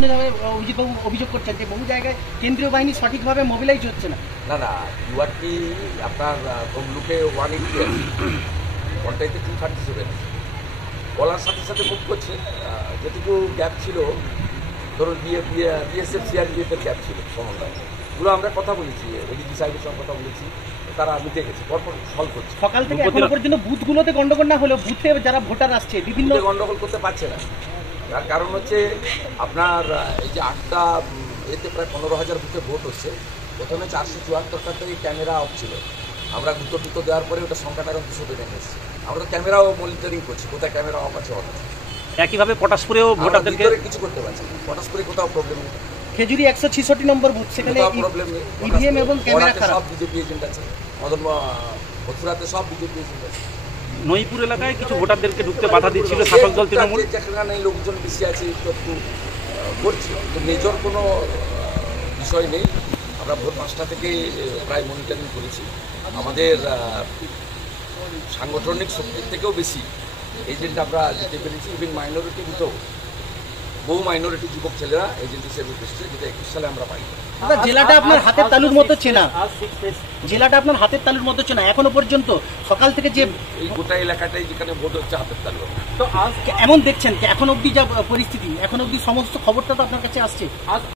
বিভিন্নভাবে অজিতবাবু অভিযোগ করছেন যে বহু জায়গায় কেন্দ্রীয় বাহিনী সঠিকভাবে মোবিলাইজ হচ্ছে না। না না, ইউআরটি আপনার তমলুকে 180 আছে, কোনটাইতে 237 আছে। বলার সাথে সাথে মুভ করছে। যেটুকু গ্যাপ ছিল, ধরুন বিএসএফ সিআরপিএফ এর গ্যাপ ছিল সমন্বয়, এগুলো আমরা কথা বলেছি, এডিজি সাহেবের সঙ্গে কথা বলেছি, তারা মিটে গেছে, পরপর সলভ করছে। সকাল থেকে এখনো পর্যন্ত বুথগুলোতে গন্ডগোল না হলেও বুথে যারা ভোটার আসছে বিভিন্ন গন্ডগোল করতে পারছে না। তার কারণ হচ্ছে আপনার এই যে 8টা এতে প্রায় 15,000 বুথে ভোট হচ্ছে। প্রথমে 474টা থেকে ক্যামেরা অফ ছিল, আমরা গুতো দেওয়ার পরে ওটা সংখ্যাটা 200 নেমে এসেছে। আমরা তো ক্যামেরাও মনিটরিং করছি, কোথায় ক্যামেরা অফ আছে অফ আছে। একইভাবে পটাশপুরেও ভোটারদেরকে কিছু করতে পারছি না, পটাশপুরে কোথাও প্রবলেম নেই। খেজুরি 166 নম্বর বুথ, সেখানে প্রবলেম নেই, ইভিএম এবং ক্যামেরা খারাপ। সব বিজেপি এজেন্ট আছে, মথুরাতে সব বিজেপি এজেন্ট আছে। নইপুর এলাকায় কিছু ভোটারদেরকে ঢুকতে বাধা দিচ্ছিল শাসক দল তৃণমূল। যেখানে লোকজন বেশি আছে একটু করছি, তো মেজর কোনো বিষয় নেই। আমরা ভোর 5টা থেকে প্রায় মনিটরিং করেছি। আমাদের সাংগঠনিক শক্তির থেকেও বেশি এজেন্ট আমরা দিতে পেরেছি। ইভেন মাইনরিটি দিতেও বহু মাইনরিটি যুবক ছেলেরা এজেন্ট হিসেবে এসেছে, যেটা 21 সালে আমরা পাই। জেলাটা আপনার হাতের তালুর মতো চেনা, জেলাটা আপনার হাতের তালুর মতো চেনা। এখনো পর্যন্ত সকাল থেকে যে এই গোটা এলাকাটাই যেখানে ভোট হচ্ছে হাতের তালু। তো এমন দেখছেন এখন অবধি যা পরিস্থিতি, এখন অবধি সমস্ত খবরটা তো আপনার কাছে আসছে।